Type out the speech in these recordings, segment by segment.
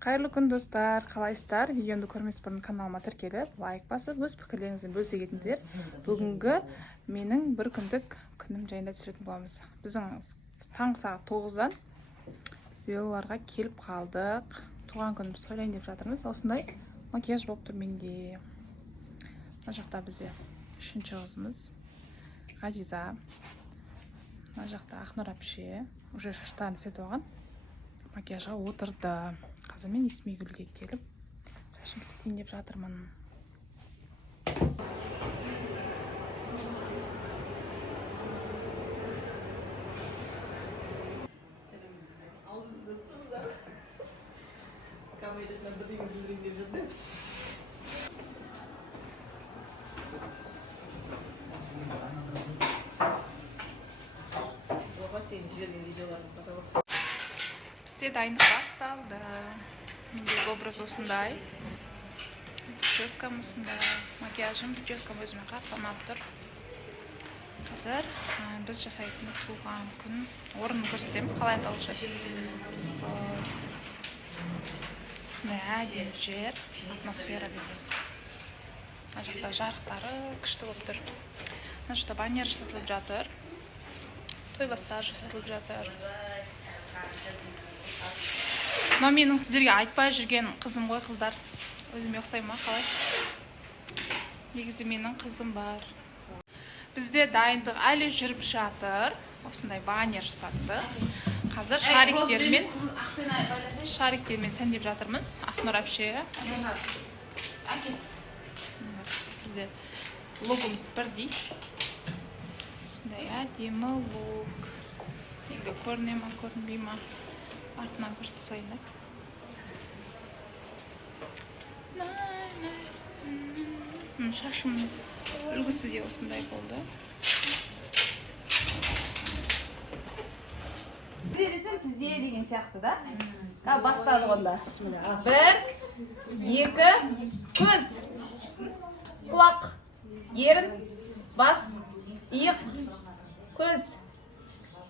Қайырлы күн достар, қалайсыздар? Видеомды көрмес бұрын каналыма тіркеліп, лайк басып, өз пікірлеріңізбен бөлісе кетіңіздер. Бүгінгі менің бір күндік күнім жайында түсіретін боламыз. Біздің таңғы сағат 9-дан Зелаларға келіп қалдық. Туған күнімізді тойлайын деп жатырмыз. Осындай макияж болып тұр менде. Мына жақта бізде үшінші қызымыз Ғазиза. Мына жақта Ақнұр әпше уже шаштарын істетіп алған. Макияжға отырды. Қазір мен Исмигүлге келіп шашымды істейін деп жатырмын. Бізде дайындық басталды. Мендегі образ осындай. Прическам осындай. Макияжым, прическам өзіме қатты ұнап тұр. Қазір біз жасайтын туған күн орнын көрсетемін. Қалай аталып осындай әдемі жер, атмосфера берген. Мына жақта жарықтары күшті болып тұр. Мына жақта баннер жасатылып жатыр. Тойбастар жасатылып жатыр. Мына менің сіздерге айтпай жүрген қызым ғой, қыздар. Өзіме ұқсай ма, қалай? Негізі менің қызым бар. Бізде дайындық әлі жүріп жатыр. Осындай баннер жасаттық. Қазір шариктермен сәндеп жатырмыз. Ақнұр әпше. Бізде логомыз бірдей. Осындай әдемі лог. Енді көріне ма, көрінбей ма? Артынан көрсетейін. Шашым үлгісі де осындай болды. Дересем тізе деген сияқты да? Бастадық онда. Бір, екі, көз, құлақ, ерін, бас, иық, көз,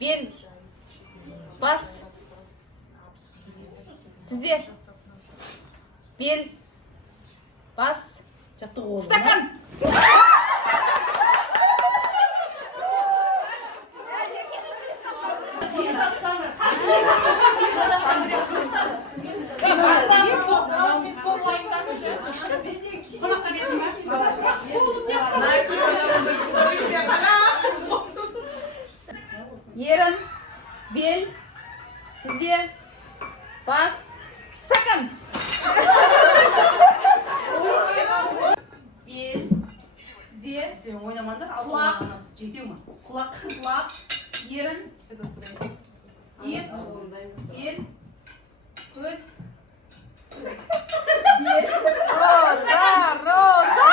бел, бас, тізе, бел, бас, стакан. Ерін, бел, тізе, бас, стакан. Бел, тізе, құлақ, ерін, иық, бел, көз, роза.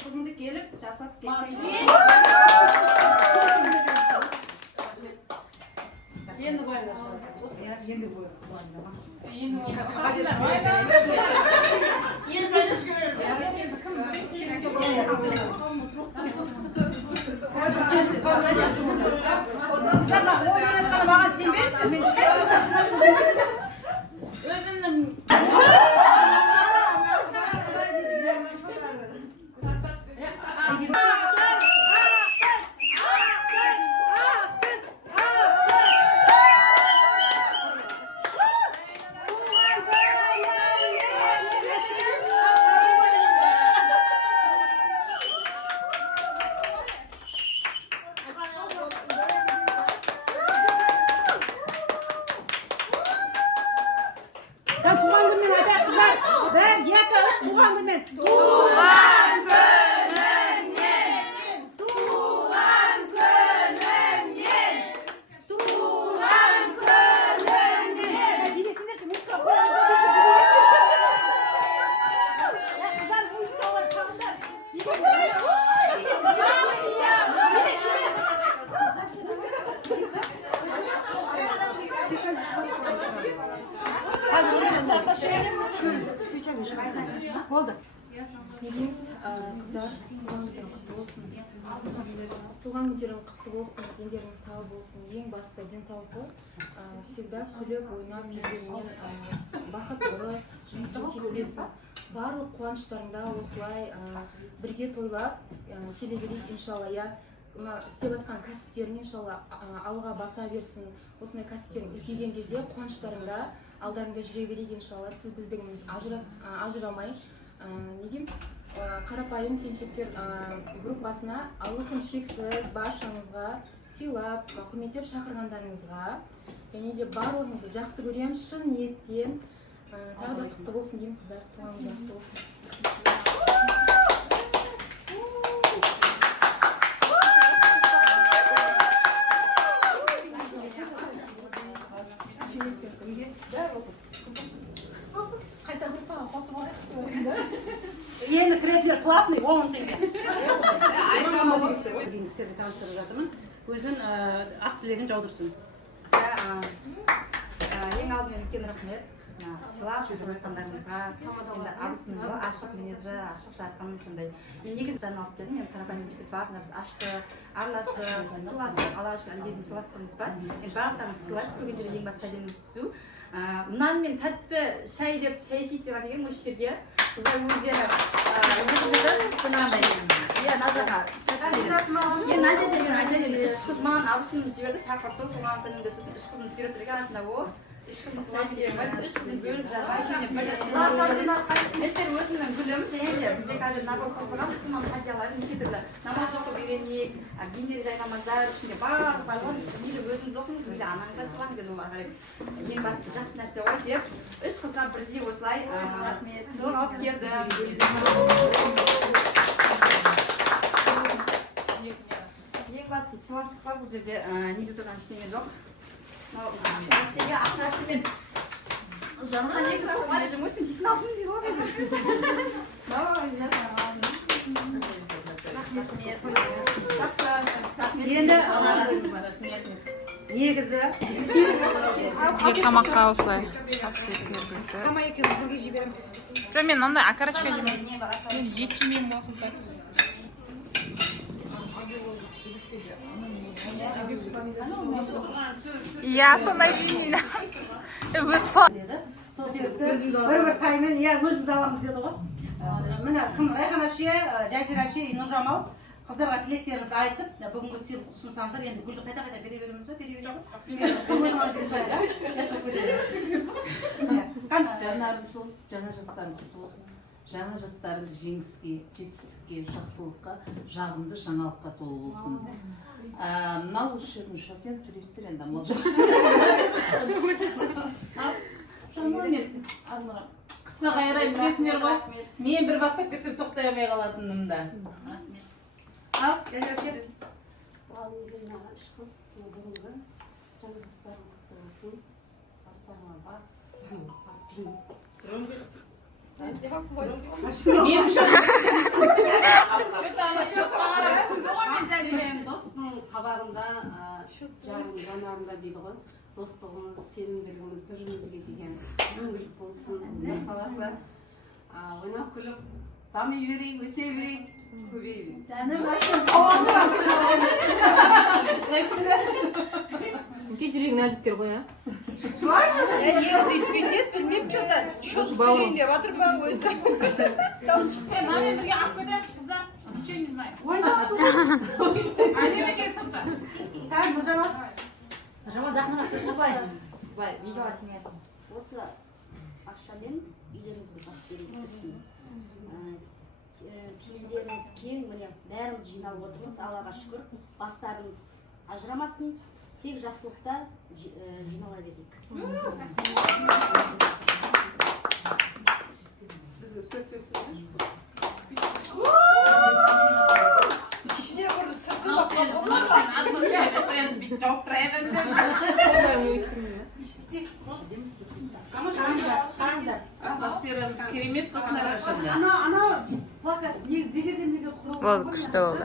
Бүгінді келіп жасап кетсең. Енді қойыңға шығасың. Енді қойыңға. Болды. Не дейміз, қыздар, туған күндерің құтты болсын. Туған күндерің құтты болсын, дендерің сау болсын. Ең басты денсаулық қой. Всегда күліп, ойнап, жүздеріңнен бақыт ұры, шындық келбесін. Барлық қуаныштарыңда осылай бірге тойлап, келе берейік, иншалла, я. Істеп жатқан кәсіптерін иншалла алға баса берсін. Осындай кәсіптерін үлкейген кезде қуаныштарыңда алдарыңда жүре берейік, иншалла. Сіз біздігіміз ажырамай, не деймін, қарапайым келіншектер группасына алғысым шексіз баршаңызға сыйлап, құрметтеп шақырғандарыңызға, және де барлығыңызды жақсы көремін, шын ниеттен. Тағы да құтты болсын деймін, қыздар, туған күніңіз құтты болсын. Енді кіретілер платный, 10 теңге. Кістерді таныстырып жатырмын. Өзін ақ тілегін жаудырсын. Ең алдымен үлкен рахмет. Сыйлап жүріп жатқандарыңызға, енді абысының ашық мінезі, ашық жатқан сондай. Мен негізден алып келдім, мен қарапайым мектеп басында біз ашты, араласты, сыйластық, Аллаға шүкір әлгейдің сыйластығымыз бар. Мен барлықтарыңызды сыйлап, көргендері ең басты әдеміміз түсу. Мұнан мен тәтті шай деп, шай ішейік деп айтқан осы жерге. Қыздар өздері Назарға мен мына жерде мен айтайын енді үш қыз маған абысын жіберді шақырту туған күнімді сосын үш қызын сүйретті арасында о үш қызын бөліп жатыр өздері өзімнің гүлім және де бізде қазір набор қосылған мұсылман хадиялар неше түрлі намаз оқып үйренейік гимнер жай намаздар ішінде барлық бар ғой мейлі өзіңіз оқыңыз мейлі анаңызға сыйлаңыз енді ол ары қарай ең бастысы жақсы нәрсе ғой деп үш қызға бірдей осылай сыйлық алып келдім. Ең басты сыйластық бар бұл жерде неде тұрған ештеңе жоқ. Әттеге ақырашымен жаңа негізі соғады жұмыстым сесін алдым дейді ғой Енді негізі Сізге тамаққа осылай тапсырып бергізді. Тамақ екеуміз бірге жібереміз. Жоқ, мен андай окорочка жемеймін. Мен ет жемеймін ғой, қыздар. Иә, сондай жемейді. сол себепті бір таймен өзіміз аламыз деді ғой. Міне кім Райхан әпше, Жазира әпше, Нұржамал қыздарға тілектеріңізді айтып, бүгінгі сыйлық ұсынсаңыздар, енді гүлді қайта бере береміз бе? Бере береміз. Жанарым сол, жаңа жастарым құтты болсын. Жаңа жастарым жеңіске, жетістікке, жақсылыққа, жағымды жаңалыққа толы болсын. Мынау осы жердің шоқтен туристер енді амал жоқ. Қысқа қайрай білесіңдер ғой. Мен бір бастап кетсем тоқтай алмай қалатыным да. Ал, Жазира әпке. Ал егер маған ішқыз, бүгінгі жаңа жастарым құтты болсын. Бастарыма бар, бастарыма бар. Достың қабағында, жарым жанарында дейді ғой. Достығымыз, сенімділігіміз бірімізге деген мәңгілік болсын. Құдай қаласа, ойнап күліп, дами берейік, өсе берейік, көбейейік. Жаным Үлкен жүрегі нәзіктер ғой, а? Негізі өйткенде білмеймін что-то берейін деп жатыр ма өзі. Мамамен бірге алып кетеміз, қыздар. Ничего не знаю. Нұржамал жақынырақ тұршы былай, видеоға сенеді. осы ақшамен үйлеріңізді басып берейік. Пейілдеріңіз кең, міне бәріміз жиналып отырмыз, Аллаға шүкір. Бастарыңыз ажырамасын, тек жақсылықта жинала берейік. Бізге сөйтке сөйлеш. Атмосферамыз керемет болсын әрқашан. Ана плакат негіз бекерден неге құрылған. Болды, күшті болды.